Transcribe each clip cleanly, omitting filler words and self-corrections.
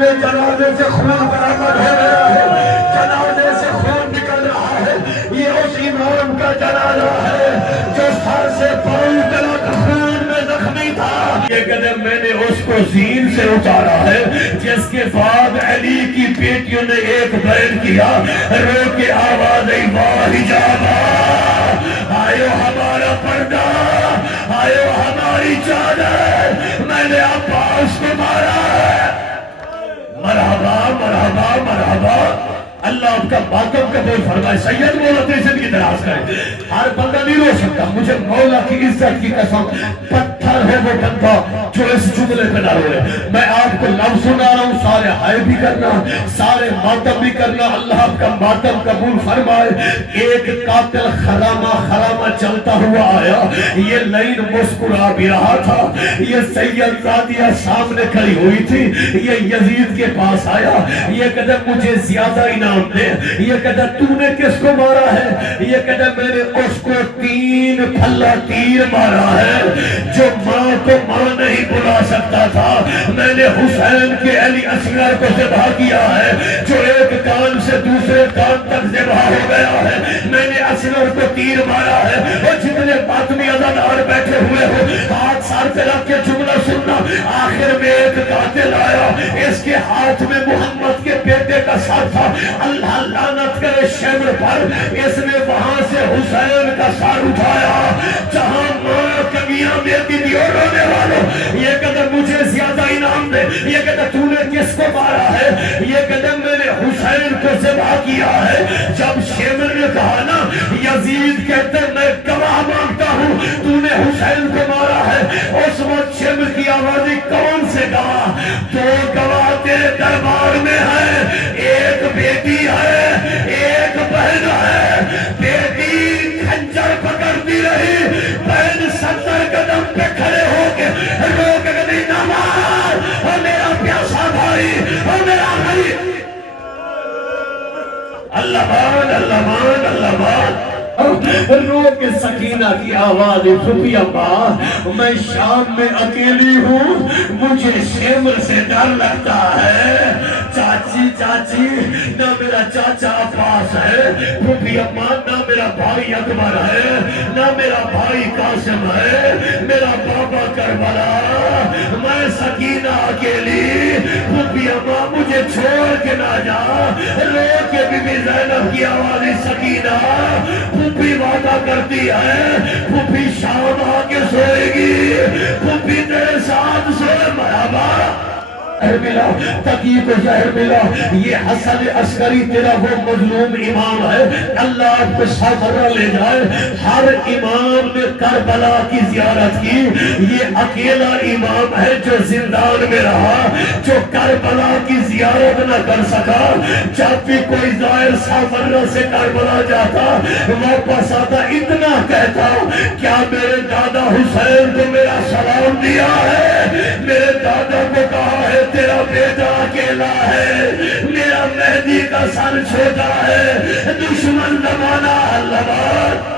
میں جنازے سے خون برآمد ہو گیا ہے، جنازے سے خون نکل رہا ہے، یہ اس امام کا جنازہ ہے جو سر سے پاؤں تک خون میں زخمی تھا۔ یہ قدم میں نے اس کو زین سے اتارا ہے، جس کے بعد علی کی بیٹیوں نے ایک بیان کیا، رو کے آواز ای واہ حجابا، آئیو ہمارا پردہ، آئیو ہماری چادر، میں نے عباس کو مارا ہے۔ مرحبا مرحبا مرحبا، اللہ آپ کا ماتم قبول فرمائے۔ سید مولا تیسن کی دراز کرے، ہر بندہ نہیں رو سکتا، مجھے مولا کی عزت کی قسم، پتھر ہے وہ بندہ جو اس جملے پہ نہ روئے۔ میں آپ کو لفظ سنا رہا ہوں، سارے ہائے بھی کرنا، سارے ماتم بھی کرنا، اللہ آپ کا ماتم قبول فرمائے۔ ایک قاتل خرامہ خرامہ چلتا ہوا آیا، یہ لائن مسکرا بھی رہا تھا، یہ سید زادیہ سامنے کھڑی ہوئی تھی، یہ یزید کے پاس آیا، یہ کہتا مجھے زیادہ انعام دے، یہ کہتا تو نے کس کو مارا ہے؟ یہ کہتا میں نے اس کو 3 پھلا تیر مارا ہے، جو ماں کو ماں نہیں بلا سکتا تھا، میں نے حسین کے علی اصغر کو ذبح کیا ہے، جو ایک کان سے دوسرے کان تک ذبح ہو گیا ہے، میں نے اصغر کو تیر مارا ہے۔ اور جتنے باطنی عزادار بیٹھے ہوئے ہو، ہاتھ سار پہ رکھ کے جملہ سننا، آخر میں ایک قاتل آیا، اس کے ہاتھ میں محمد کے بیٹے کا سر تھا، اللہ لعنت کرے شمر پر، اس نے وہاں سے حسین کا سر اٹھایا، جہاں ماں کمیاں دیتی تھی اور رونے والوں، یہ کہتا مجھے زیادہ انعام دے، یہ کہتا تو نے کس کو مارا ہے؟ یہ کہتا میں نے حسین کو ذبح کیا ہے۔ جب شمر نے کہا نا، یزید کہتے میں گواہ مانگتا ہوں تو نے حسین کو مارا ہے، اس وقت شمر کی آوازی کون سے گواہ؟ 2 گواہ تیرے دربار میں ہیں، ایک بیٹی ہے، ایک بہن ہے، بیٹی خنجر پکڑتی رہی، بہن 70 قدم پہ کھڑے ہو کے رو کے کہتی نہ مار، اور میرا پیاسا بھائی، اور میرا غریب، اللہ مان اللہ مان اللہ مان۔ رو کے سکینہ کی آواز پھپھی ابا، میں شام میں اکیلی ہوں، مجھے شمر سے ڈر لگتا ہے، چاچی چاچی نہ میرا چاچا عباس ہے، پھپھی ابا نہ میرا بھائی اکبر ہے، نہ میرا بھائی قاسم ہے، میرا بابا کربلا، میں سکینہ اکیلی، پھپھی ابا مجھے چھوڑ کے نہ جا۔ رو کے بی بی زینب کی آواز سکینہ، پھوپھی وعدہ کرتی ہے، پھوپھی شام آ کے سوئے گی، پھوپھی تیرے ساتھ سوئے، مرحبا۔ زہر ملا، تقی کو زہر ملا، یہ حسن عسکری تیرا وہ مظلوم امام ہے، اللہ آپ کو سامرہ لے جائے۔ ہر امام نے کربلا کی زیارت کی، یہ اکیلا امام ہے جو زندان میں رہا، جو کربلا کی زیارت نہ کر سکا۔ جب بھی کوئی زائر سامرہ سے کربلا جاتا، واپس آتا اتنا کہتا، کیا میرے دادا حسین کو میرا سلام دیا ہے؟ میرے دادا کو کہا ہے تیرا بیٹا اکیلا ہے، میرا مہدی کا سر چھوٹا ہے، دشمن زمانہ اللہ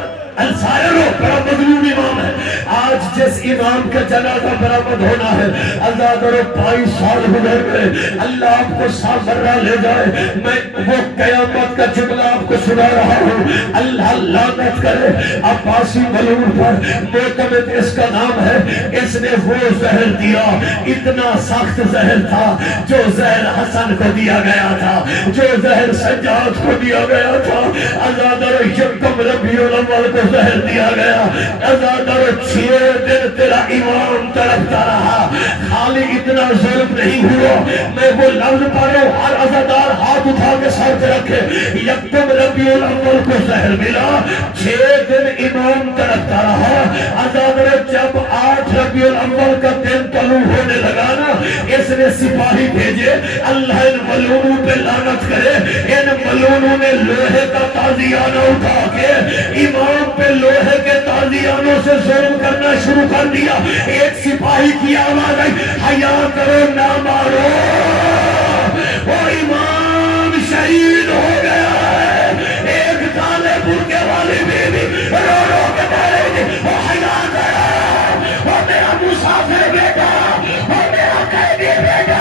السائرو بڑا مظلوم امام ہے۔ آج جس امام کا جنازہ برآمد ہونا ہے، آزاد اور 22 سال گزر گئے، اللہ آپ کو سامرہ لے جائے۔ میں وہ قیامت کا جملہ آپ کو سنا رہا ہوں، اللہ لعنت کرے عباسی ملعون پر، معتمد اس کا نام ہے، اس نے وہ زہر دیا، اتنا سخت زہر تھا، جو زہر حسن کو دیا گیا تھا، جو زہر سجاد کو دیا گیا تھا۔ آزاد اور یکم ربیع الاول کو زہر دیا گیا، آزاد اور 6 دن تیرا امام تڑپتا رہا، خالی اتنا ظلم نہیں ہوا۔ میں وہ لفظ پڑھوں، ہر عزادار ہاتھ اٹھا کے سر پہ رکھے، یکم ربیع الاول کو زہر ملا، 6 دن امام تڑپتا رہا۔ آزاد اور جب 8 ربیع الاول کا دن طلوع ہونے لگا نا، اس نے سپاہی بھیجے، اللہ ان ملعونوں پہ لعنت کرے، ان ملعونوں نے لوہے کا تازیانہ اٹھا کے امام پہ لوہے کے تازیانوں سے ظلم کرنا شروع کر دیا۔ ایک سپاہی کی آواز آئی، حیا کرو نہ مارو، وہ امام شہید ہو گیا ہے۔ ایک کالے برقعے والی بیوی رو رو کے بولے گی، وہ حیا کرو، وہ میرا مسافر بیٹا، وہ میرا قیدی بیٹا۔